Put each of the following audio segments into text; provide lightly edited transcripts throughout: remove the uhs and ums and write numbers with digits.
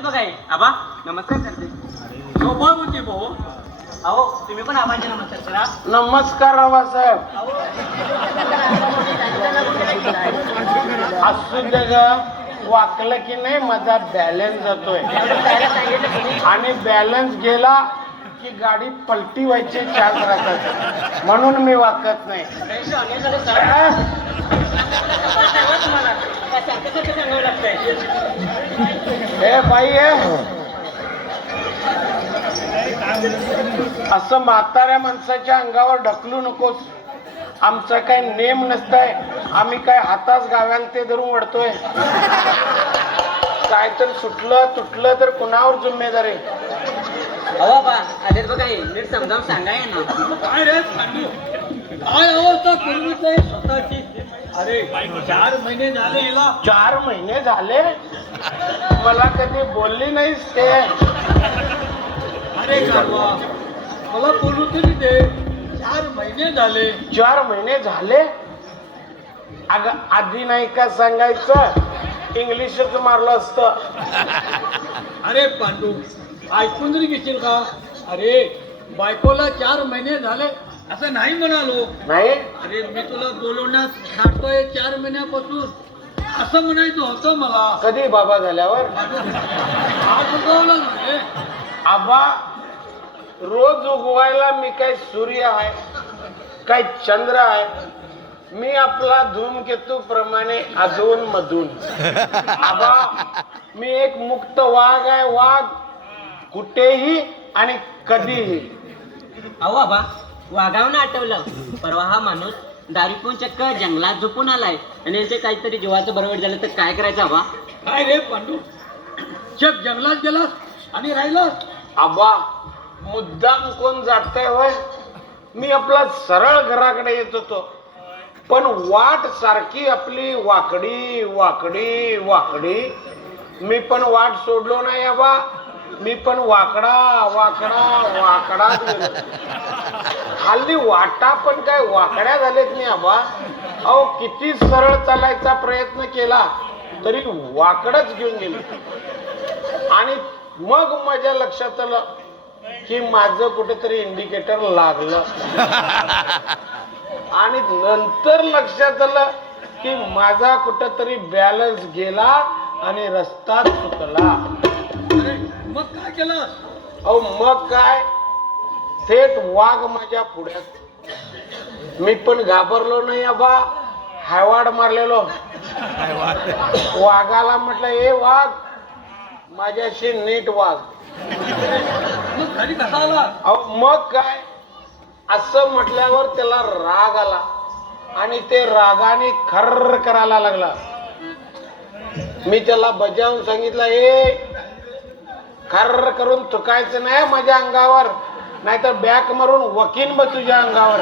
आलेत बघा हे. आबा नमस्कार करते शोभा होती भाऊ. अहो तुम्ही पण आबांचे नमस्कार करा. नमस्कार रावासाहेब. असू दे ग, वाकलं की नाही माझा बॅलन्स जातोय आणि बॅलन्स गेला की गाडी पलटी व्हायचे चान्स राहतात, म्हणून मी वाकत नाही. हे बाई असं म्हाताऱ्या माणसाच्या अंगावर ढकलू नकोस. आमचा काय नेम नसताय, आम्ही काय हाताच गाव्याला ते धरून वडतोय. काय तर सुटलं तुटलं तर कुणावर जिम्मेदारी. अहो आबा आलेत बघा हे. नीट समजावून सांगाय ना. काय रे पांडू, काय अवस्था पूर्वीच आहे स्वतःची. अरे 4 महिने झाले हिला. 4 महिने झाले? मला कधी बोलली नाहीस ते. अरे गावा, मला बोलू तरी दे. 4 महिने झाले. 4 महिने झाले? अगं आधी नाही का सांगायचं, इंग्लिशच मारलं असतं. अरे पांडू, ऐकून तरी घेशील का? अरे बायकोला 4 महिने झाले असं नाही म्हणालो. नाही? अरे मी तुला बोलवण्यास काढतोय 4 महिन्यापासून असं म्हणायचं होतं मला. कधी बाबा झाल्यावर? आज उगवलं म्हणजे. आबा, रोज उगवायला मी काय सूर्य आहे काय चंद्र आहे? मी आपला धूमकेतू प्रमाणे अधून मधून. आबा, मी एक मुक्त वाघ आहे. वाघ कुठेही आणि कधीही. अहो आबा वाघावनं आठवलं, परवा हा माणूस दारू पिऊन चक्क जंगलात झोपून आलाय आणि याचे काहीतरी जीवाचं बरोबर झालं तर काय करायचं आबा? काय रे पांडू, चक जंगलात गेलास आणि राहिलास? आबा, मुद्दाम कोण जातंय होय? मी आपला सरळ घराकडे येत होतो, पण वाट सारखी आपली वाकडी वाकडी वाकडी. मी पण वाट सोडलो नाही आबा, मी पण वाकडा वाकडा वाकडा गेलो. हल्ली वाटा पण काय वाकड्या झालेत नाही आबा. अहो किती सरळ चालायचा प्रयत्न केला तरी वाकडच घेऊन गेलो. आणि मग माझ्या लक्षात आलं की माझं कुठेतरी इंडिकेटर लागलं. आणि नंतर लक्षात आलं की माझा कुठेतरी बॅलन्स गेला आणि रस्ता चुकला. अरे मग काय केलं? अहो मग काय, थेट वाघ माझ्या पुढ्यात. मी पण घाबरलो नाही आबा, हायवाड मारलेलो. वाघाला म्हटलं, ए वाघ, माझ्याशी नीट वाघ. मग घरी कसा आला? अहो मग काय, असं म्हटल्यावर त्याला राग आला आणि ते रागाने खर्र करायला लागला. मी त्याला बजावून सांगितलं, ए खर्र करून थुकायचं नाही माझ्या अंगावर, नाहीतर बॅक मारून वकीन बस तुझ्या अंगावर.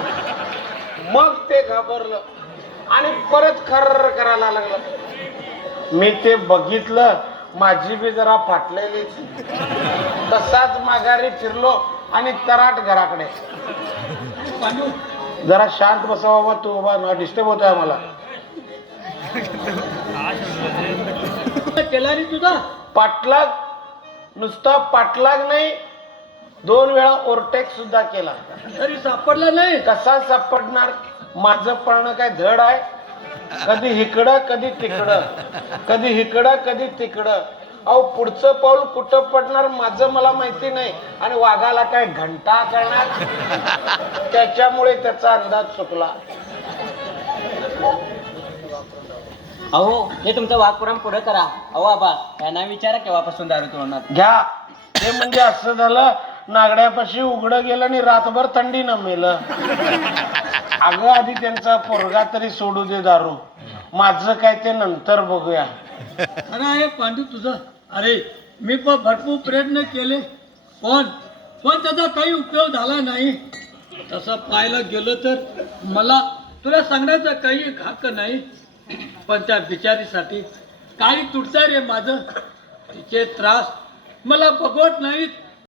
मग ते घाबरलं आणि परत खर्र करायला लागलं. मी ते बघितलं, माझी बी जरा फाटलेलीच. तसाच माघारी फिरलो आणि तराट घराकडे. पांडू, जरा शांत बसावा बाबा, तू बाबा डिस्टर्ब होतोय मला. केला रे तुझा पाठलाग, नुसता पाठलाग नाही, 2 वेळा ओव्हरटेक सुद्धा केला. तरी सापडला नाही. कसा सापडणार? माझं पळणं काय धड आहे? कधी हिकडं कधी तिकडं, कधी हिकडं कधी तिकडं. अहो पुढचं पाऊल कुठं पडणार माझं मला माहिती नाही, आणि वाघाला काय घंटा करणार? त्याच्यामुळे त्याचा अंदाज चुकला. अहो हे तुमचं वाघपुराण पुढं करा. अहो आबा यांना विचारा केव्हापासून दारू तोडणार. घ्या. ते म्हणजे असं झालं, नागड्यापाशी उघडं गेलं आणि रातभर थंडीनं मेलं. अगं आधी त्यांचा पोरगा तरी सोडू दे दारू, माझं काय ते नंतर बघूया. खरं आहे पांडू तुझं. अरे मी पण भरपूर प्रयत्न केले, पण त्याचा काही उपयोग झाला नाही. तसं पाहायला गेलं तर मला तुला सांगण्याचा काही हक्क नाही, पण त्या बिचारीसाठी काही तुटतंय रे माझं. तिचे त्रास मला बघवत नाहीत.